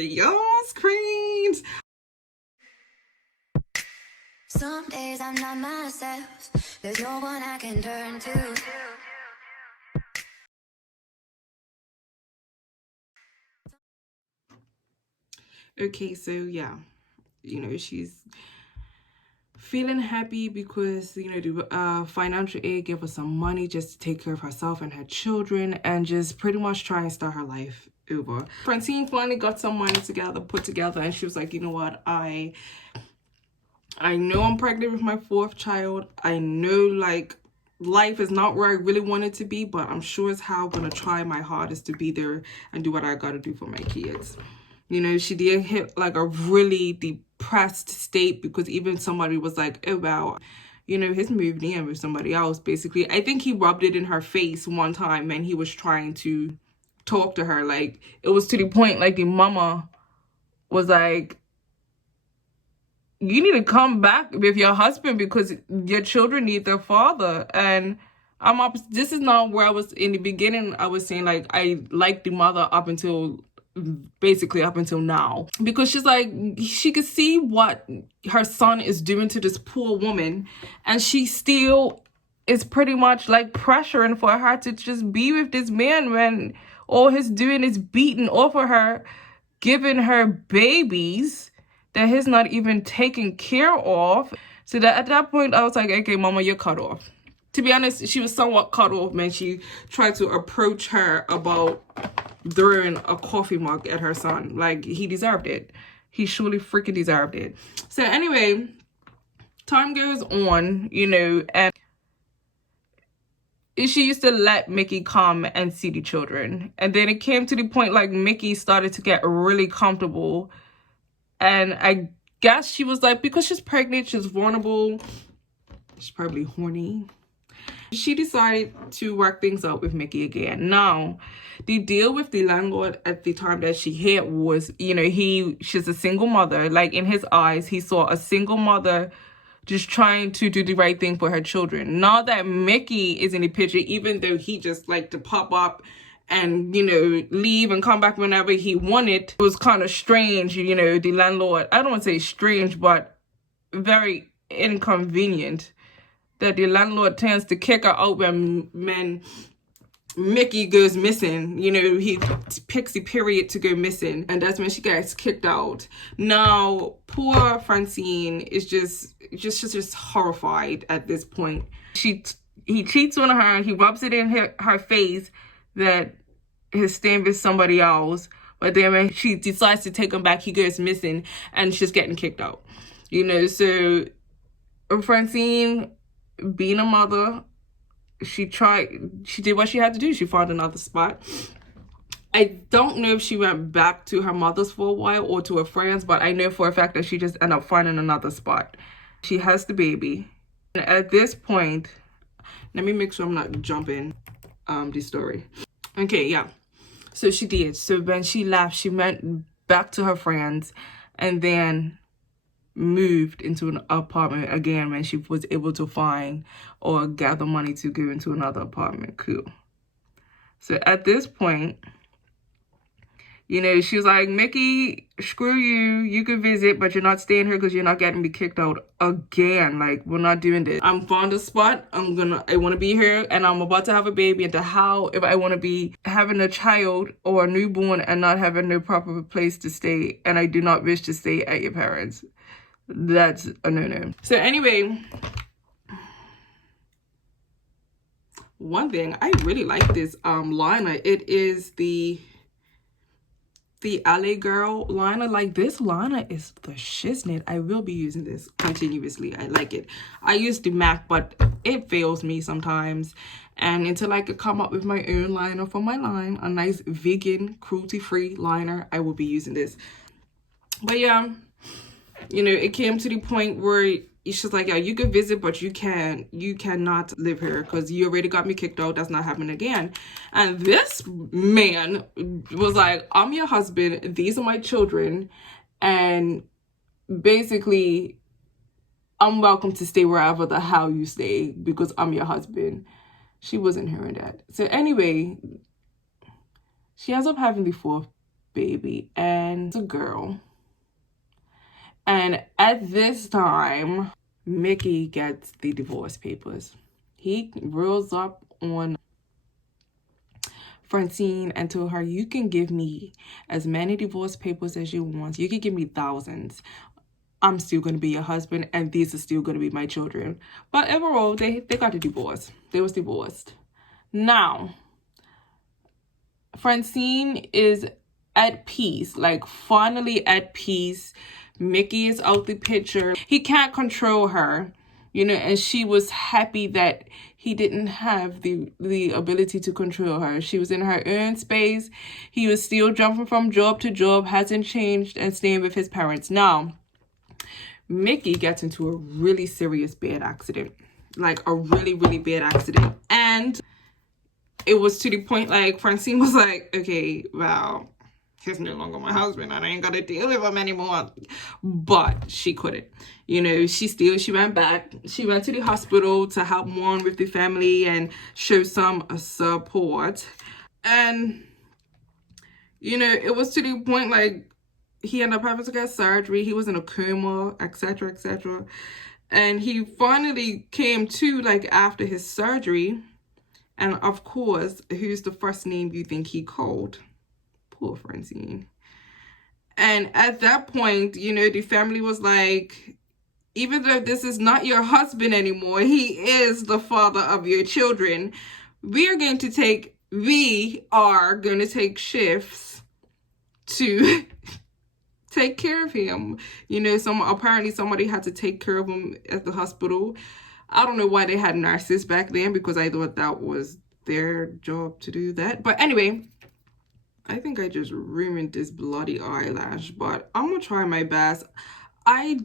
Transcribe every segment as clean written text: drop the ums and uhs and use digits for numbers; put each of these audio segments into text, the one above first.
Your screens. Some days I'm not myself. There's no one I can turn to. Okay, so yeah, she's feeling happy because the financial aid gave her some money just to take care of herself and her children and just pretty much try and start her life over. Francine finally got some money put together, and she was like, you know what, I know I'm pregnant with my 4th child. I know, like, life is not where I really want it to be, but I'm sure as hell gonna try my hardest to be there and do what I gotta do for my kids. She did hit like a really depressed state because even somebody was like, oh wow, he's moved in with somebody else. Basically, I think he rubbed it in her face one time and he was trying to talk to her. Like, it was to the point like the mama was like, you need to come back with your husband because your children need their father. And this is not where I was in the beginning. I was saying, like, I like the mother up until now, because she's like, she could see what her son is doing to this poor woman, and she still is pretty much like pressuring for her to just be with this man when all he's doing is beating off of her, giving her babies that he's not even taking care of. So that at that point I was like, okay, mama, you're cut off. To be honest, she was somewhat cut off when she tried to approach her about throwing a coffee mug at her son. Like, he deserved it. He surely freaking deserved it. So anyway, time goes on, and she used to let Mickey come and see the children. And then it came to the point like Mickey started to get really comfortable. And I guess she was like, because she's pregnant, she's vulnerable, she's probably horny. She decided to work things out with Mickey again. Now, the deal with the landlord at the time that she had was, she's a single mother. Like, in his eyes, he saw a single mother just trying to do the right thing for her children. Now that Mickey is in the picture, even though he just liked to pop up and, leave and come back whenever he wanted, it was kind of strange, the landlord, I don't want to say strange, but very inconvenient that the landlord tends to kick her out when Mickey goes missing. He picks the period to go missing, and that's when she gets kicked out. Now, poor Francine is just horrified at this point. He cheats on her, and he rubs it in her face that he's staying with somebody else. But then when she decides to take him back, he goes missing, and she's getting kicked out. So Francine, being a mother, she did what she had to do. She found another spot. I don't know if she went back to her mother's for a while or to her friends, but I know for a fact that she just ended up finding another spot. She has the baby. And at this point, let me make sure I'm not jumping the story. Okay, yeah. So she did. So when she left, she went back to her friends and then moved into an apartment again when she was able to find or gather money to go into another apartment. Cool. So at this point, she was like, Mickey, screw you. You can visit, but you're not staying here because you're not getting me kicked out again. Like, we're not doing this. I'm found a spot. I want to be here, and I'm about to have a baby. And if I want to be having a child or a newborn and not having no proper place to stay, and I do not wish to stay at your parents'. That's a no-no. So anyway, one thing, I really like this liner. It is the LA Girl liner. Like, this liner is the shiznit. I will be using this continuously. I like it. I use the MAC, but it fails me sometimes. And until I could come up with my own liner for my line, a nice vegan, cruelty-free liner, I will be using this. But yeah, it came to the point where she's like, yeah, you could visit, but you cannot live here because you already got me kicked out. That's not happening again. And this man was like, I'm your husband. These are my children. And basically, I'm welcome to stay wherever the hell you stay because I'm your husband. She wasn't hearing that. So anyway, she ends up having the 4th baby, and and a girl. And at this time, Mickey gets the divorce papers. He rolls up on Francine and told her, you can give me as many divorce papers as you want. You can give me thousands. I'm still going to be your husband, and these are still going to be my children. But overall, they got a divorce. They was divorced. Now, Francine is at peace, like finally at peace. Mickey is out the picture. He can't control her, you know, and she was happy that he didn't have the ability to control her. She was in her own space. He was still jumping from job to job, hasn't changed, and staying with his parents. Now, Mickey gets into a really serious bad accident, like a really, really bad accident. And it was to the point like Francine was like, okay, well, he's no longer my husband. I ain't got to deal with him anymore. But she couldn't. You know, she went back. She went to the hospital to help mourn with the family and show some support. And, you know, it was to the point like he ended up having to get surgery. He was in a coma, etc., etc. And he finally came to like after his surgery. And of course, who's the first name you think he called? Poor Francine. And at that point, you know, the family was like, even though this is not your husband anymore, he is the father of your children. We are going to take shifts to take care of him. You know, apparently somebody had to take care of him at the hospital. I don't know why they had nurses back then, because I thought that was their job to do that. But anyway, I think I just ruined this bloody eyelash, but I'm gonna try my best. I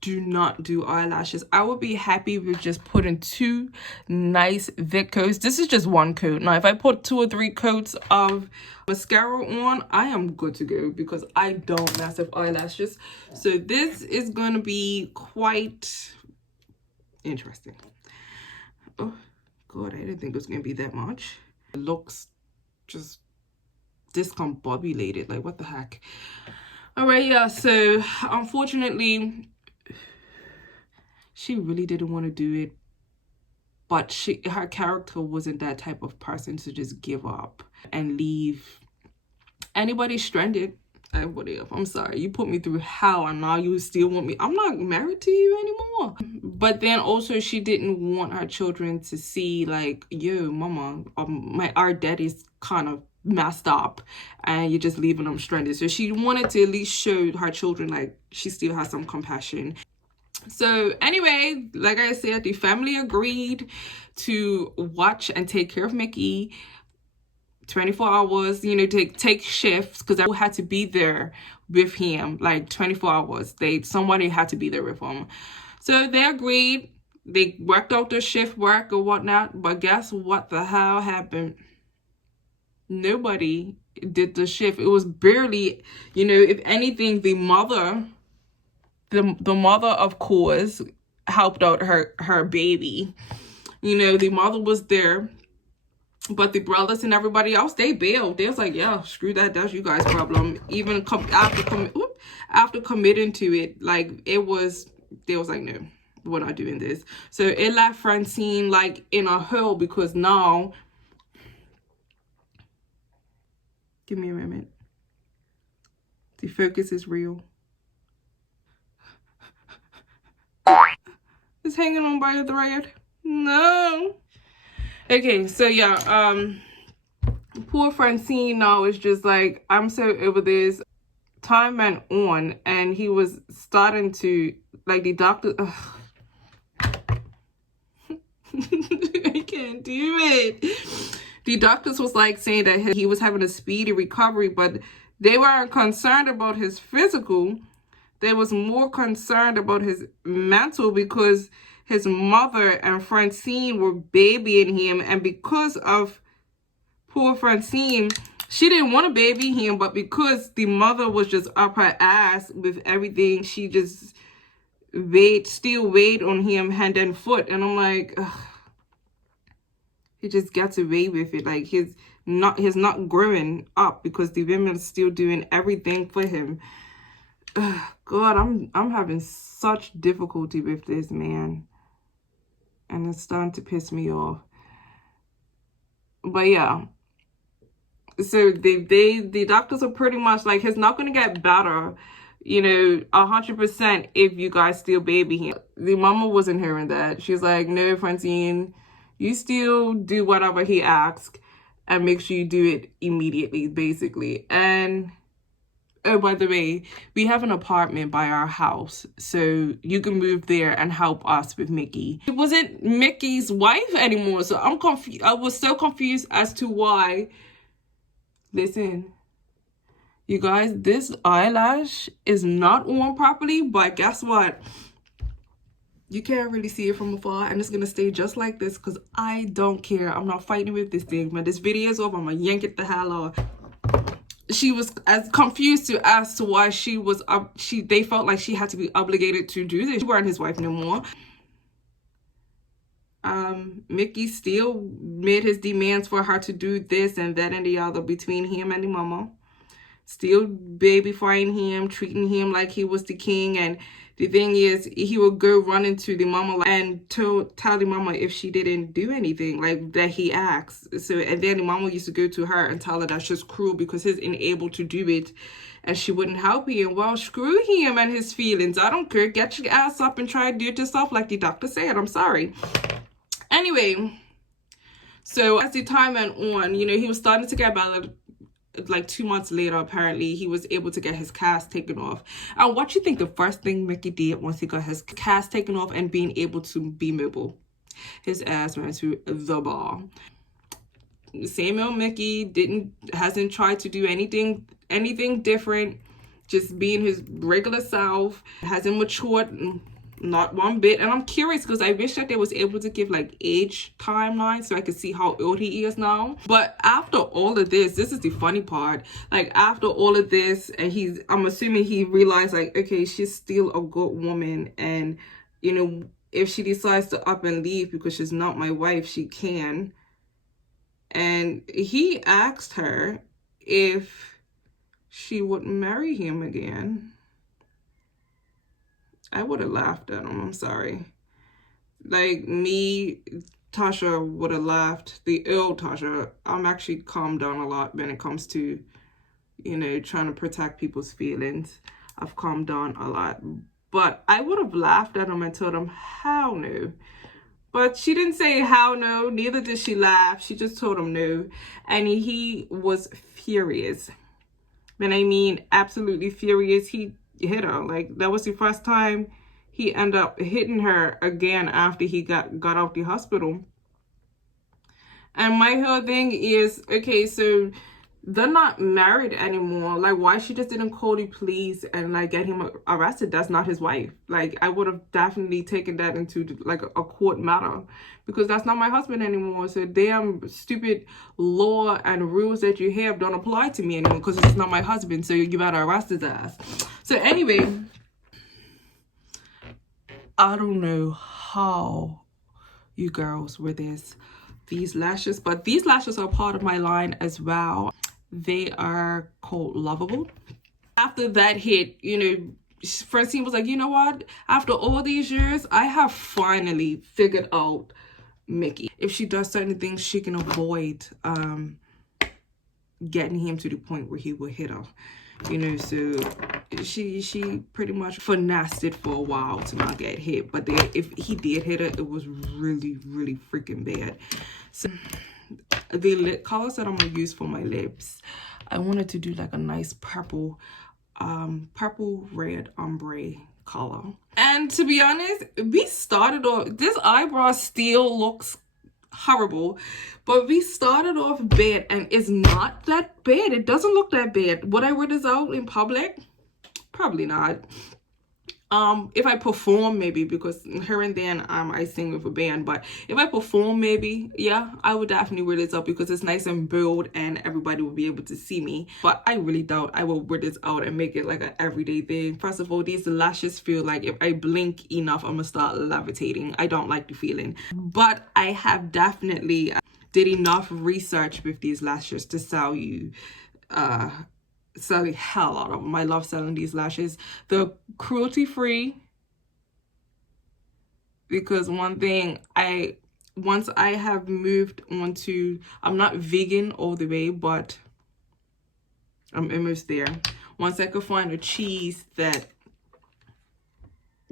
do not do eyelashes. I would be happy with just putting 2 nice thick coats. This is just 1 coat. Now, if I put 2 or 3 coats of mascara on, I am good to go, because I don't mess with eyelashes. So this is gonna be quite interesting. Oh God, I didn't think it was gonna be that much. It looks just discombobulated, like what the heck. All right, yeah, so unfortunately she really didn't want to do it, but her character wasn't that type of person to just give up and leave anybody stranded. I'm sorry, you put me through hell and now you still want me. I'm not married to you anymore. But then also she didn't want her children to see like, yo, mama, our daddy's kind of messed up and you're just leaving them stranded. So she wanted to at least show her children like she still has some compassion. So anyway, like I said, the family agreed to watch and take care of Mickey 24 hours, you know, take shifts, because I had to be there with him like 24 hours. Somebody had to be there with him. So they agreed. They worked out their shift work or whatnot. But guess what the hell happened? Nobody did the shift. It was barely, you know, if anything, the mother, of course, helped out her baby. You know, the mother was there. But the brothers and everybody else, they bailed. They was like, yeah, screw that. That's you guys' problem. Even after committing to it, like they was like, no, we're not doing this. So it left Francine like in a hole, because now, give me a moment. The focus is real. It's hanging on by a thread. No. Okay, so yeah, poor Francine now is just like, I'm so over this. Time went on and he was starting to, like, the doctor, I can't do it. The doctors was like saying that he was having a speedy recovery, but they weren't concerned about his physical. They was more concerned about his mental, because his mother and Francine were babying him. And because of poor Francine, she didn't want to baby him, but because the mother was just up her ass with everything, she just still weighed on him hand and foot. And I'm like, ugh. He just gets away with it. Like, his he's not growing up because the women are still doing everything for him. God, I'm having such difficulty with this, man. And it's starting to piss me off. But yeah. So the doctors are pretty much like, he's not gonna get better, 100% if you guys still baby him. The mama wasn't hearing that. She's like, no, Francine, you still do whatever he asks and make sure you do it immediately, basically. And oh, by the way, we have an apartment by our house, so you can move there and help us with Mickey. It wasn't Mickey's wife anymore, so I'm confused. I was so confused as to why. Listen, you guys, this eyelash is not on properly, but guess what? You can't really see it from afar, and it's gonna stay just like this because I don't care. I'm not fighting with this thing. When this video is over, I'm gonna yank it the hell off. She was as confused as to why they felt like she had to be obligated to do this. She weren't his wife no more. Mickey still made his demands for her to do this and that and the other between him and the mama. Still babyfying him, treating him like he was the king. And the thing is, he would go run into the mama and tell the mama if she didn't do anything like that he asked. So, and then the mama used to go to her and tell her that's just cruel because he's unable to do it and she wouldn't help him. Well, screw him and his feelings. I don't care. Get your ass up and try to do it yourself like the doctor said. I'm sorry. Anyway, so as the time went on, he was starting to get better. Like 2 months later, apparently, he was able to get his cast taken off. And what you think the first thing Mickey did once he got his cast taken off and being able to be mobile? His ass went to the bar. Samuel Mickey hasn't tried to do anything different, just being his regular self, hasn't matured not one bit. And I'm curious because I wish that they was able to give like age timeline so I could see how old he is now. But after all of this is the funny part, like after all of this, and I'm assuming he realized like, okay, she's still a good woman, and if she decides to up and leave because she's not my wife, she can. And he asked her if she would marry him again. I would have laughed at him. I'm sorry. Like me, Tasha would have laughed. The old Tasha, I'm actually calmed down a lot when it comes to, trying to protect people's feelings. I've calmed down a lot. But I would have laughed at him and told him, hell no. But she didn't say hell no. Neither did she laugh. She just told him no. And he was furious. When I mean absolutely furious, he hit her. Like that was the first time he ended up hitting her again after he got out of the hospital. And my whole thing is, okay, so they're not married anymore. Like, why she just didn't call the police and like get him arrested? That's not his wife. Like, I would have definitely taken that into like a court matter because that's not my husband anymore. So damn stupid law and rules that you have don't apply to me anymore because it's not my husband. So you better arrest his ass. So anyway, I don't know how you girls with these lashes, but these lashes are part of my line as well. They are called Lovable. After that hit, Francine was like, you know what? After all these years, I have finally figured out Mickey. If she does certain things, she can avoid getting him to the point where he will hit her. So she pretty much finessed it for a while to not get hit. But if he did hit her, it was really, really freaking bad. So the lip colors that I'm gonna use for my lips, I wanted to do like a nice purple red ombre color. And to be honest, we started off, this eyebrow still looks horrible, but we started off bad and it's not that bad. It doesn't look that bad. Would I wear this out in public? Probably not. If I perform, maybe, because here and then I sing with a band, but if I perform, maybe, yeah, I would definitely wear this out because it's nice and bold and everybody will be able to see me. But I really doubt I will wear this out and make it like an everyday thing. First of all, these lashes feel like if I blink enough, I'm gonna start levitating. I don't like the feeling. But I have definitely did enough research with these lashes to sell you the hell out of them. I love selling these lashes. They're cruelty free, because one thing, once I have moved on to, I'm not vegan all the way, but I'm almost there. Once I could find a cheese that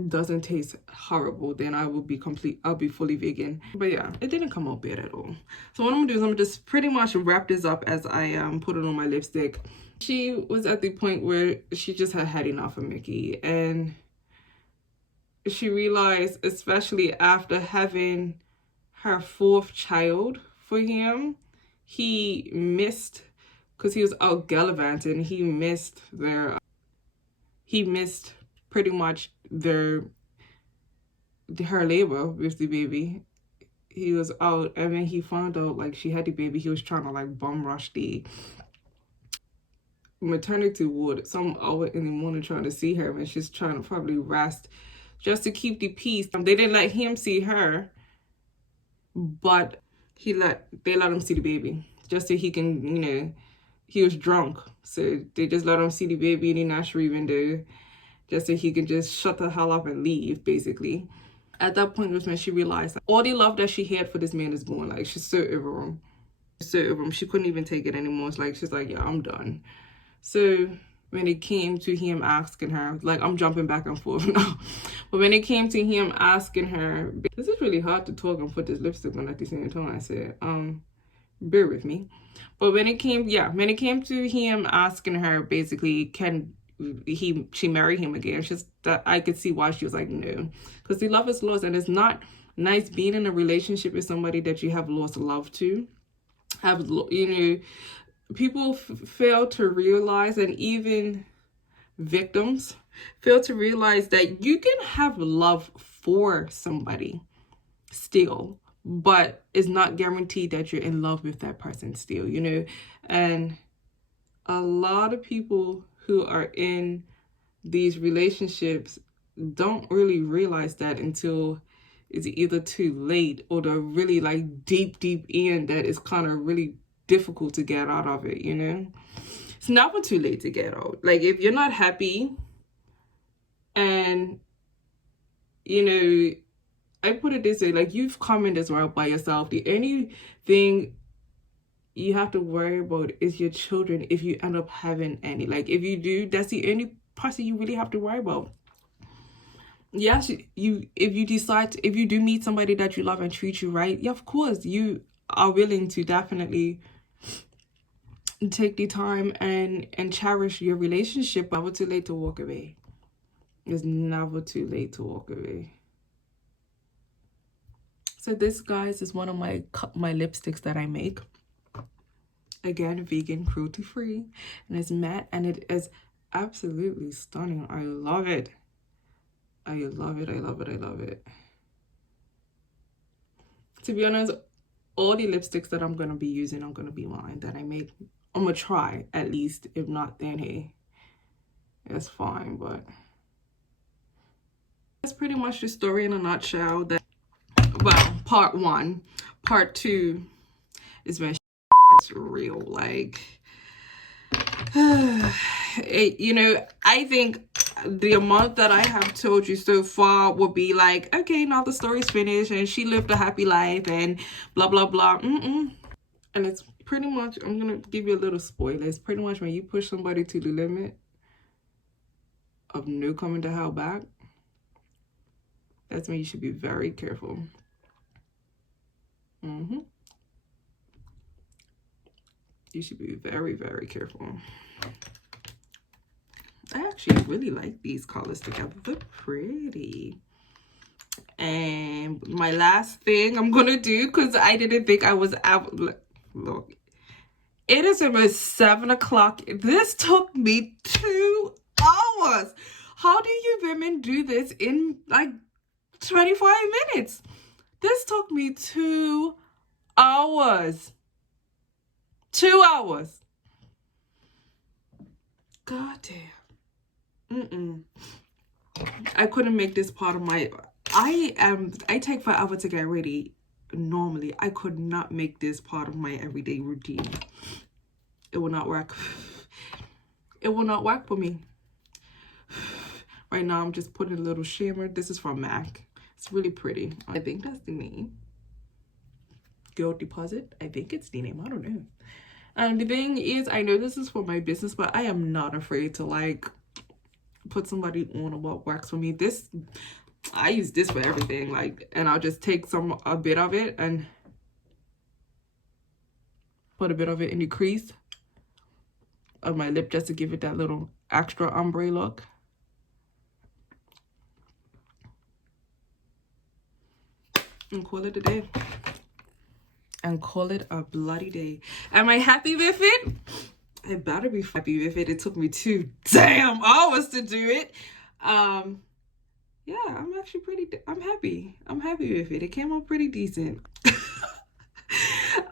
doesn't taste horrible, then I'll be fully vegan. But yeah, it didn't come out bad at all. So what I'm gonna do is I'm gonna just pretty much wrap this up as I put it on my lipstick. She was at the point where she just had enough of Mickey, and she realized, especially after having her 4th child for him, he missed, because he was out gallivanting, he missed pretty much her labor with the baby. He was out, and when he found out like she had the baby, he was trying to like bum rush the maternity ward some hour in the morning trying to see her, and she's trying to probably rest just to keep the peace. They didn't let him see her, but they let him see the baby just so he can, he was drunk, so they just let him see the baby in the nursery window just so he can just shut the hell up and leave, basically. At that point was when she realized that all the love that she had for this man is gone. Like, she's so over him. She couldn't even take it anymore. It's like, she's like, yeah, I'm done. So when it came to him asking her, like, I'm jumping back and forth now, but when it came to him asking her, this is really hard to talk and put this lipstick on at the same time. I said, bear with me. But when it came to him asking her, basically, can she marry him again, just that I could see why she was like, no, because the love is lost, and it's not nice being in a relationship with somebody that you have lost love to. People fail to realize, and even victims fail to realize, that you can have love for somebody still, but it's not guaranteed that you're in love with that person still, and a lot of people who are in these relationships don't really realize that until it's either too late, or they're really like deep in that it's kind of really difficult to get out of it. It's never too late to get out. Like, if you're not happy, and I put it this way, like, you've come in this world by yourself. The only thing you have to worry about is your children, if you end up having any. Like, if you do, that's the only person you really have to worry about. Yes, if you do meet somebody that you love and treat you right, yeah, of course you are willing to definitely take the time and cherish your relationship. Never too late to walk away. It's never too late to walk away. So this, guys, is one of my lipsticks that I make. Again, vegan, cruelty free, and it's matte, and it is absolutely stunning. I love it. I love it. I love it. I love it. To be honest, all the lipsticks that I'm gonna be using are gonna be mine that I make. I'm gonna try, at least. If not, then hey, that's fine. But that's pretty much the story in a nutshell. Well, part 1. Part 2 is when it's real. Like, I think the amount that I have told you so far would be like, okay, now the story's finished and she lived a happy life and blah blah blah. And it's pretty much, I'm gonna give you a little spoiler, it's pretty much when you push somebody to the limit of no coming the hell back, that's when you should be very careful. You should be very, very careful. I actually really like these colors together. They're pretty. And my last thing I'm gonna do, because I didn't think I was out. Look, it is almost 7 o'clock. This took me 2 hours. How do you women do this in like 25 minutes? This took me 2 hours. 2 hours. God damn. I couldn't make this part of my... I take forever to get ready normally. I could not make this part of my everyday routine. It will not work. It will not work for me. Right now, I'm just putting a little shimmer. This is from MAC. It's really pretty. I think that's the name. Gold Deposit. I think it's the name. I don't know. And the thing is, I know this is for my business, but I am not afraid to like put somebody on what works for me. This, I use this for everything. Like, and I'll just take a bit of it and put a bit of it in the crease of my lip just to give it that little extra ombre look. And call it a day. And call it a bloody day. Am I happy with it? I better be happy with it. It took me 2 damn hours to do it. Yeah, I'm actually I'm happy. I'm happy with it. It came out pretty decent.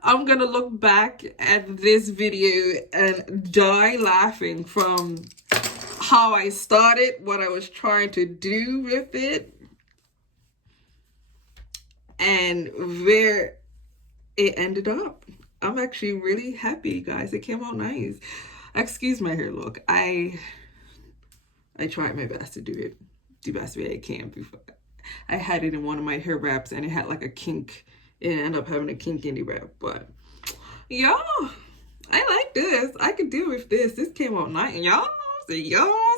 I'm gonna look back at this video and die laughing from how I started, what I was trying to do with it, and where it ended up. I'm actually really happy, guys. It came out nice. Excuse my hair look. I tried my best to do it the best way I can. Before I had it in one of my hair wraps and it had like a kink. It ended up having a kink in the wrap, but y'all, I like this. I could do with this. This came out nice. Y'all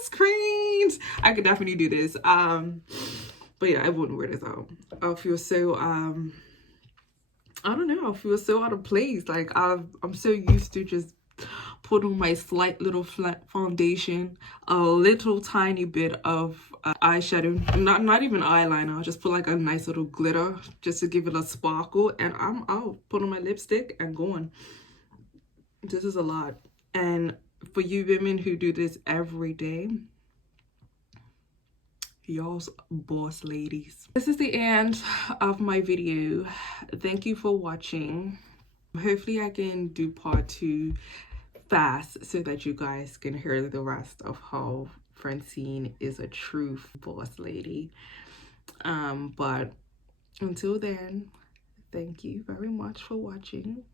screens. I could definitely do this. But yeah, I wouldn't wear this out. I'll feel so I don't know, I feel so out of place. Like I'm so used to just put on my slight little flat foundation, a little tiny bit of eyeshadow, not even eyeliner. I'll just put like a nice little glitter just to give it a sparkle, and I'll put on my lipstick and go on. This is a lot. And for you women who do this every day, y'all's boss ladies. This is the end of my video. Thank you for watching. Hopefully I can do part 2 fast so that you guys can hear the rest of how Francine is a true boss lady. But until then, thank you very much for watching,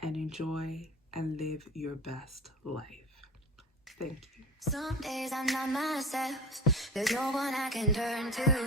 and enjoy and live your best life. Thank you. Some days I'm not myself. There's no one I can turn to.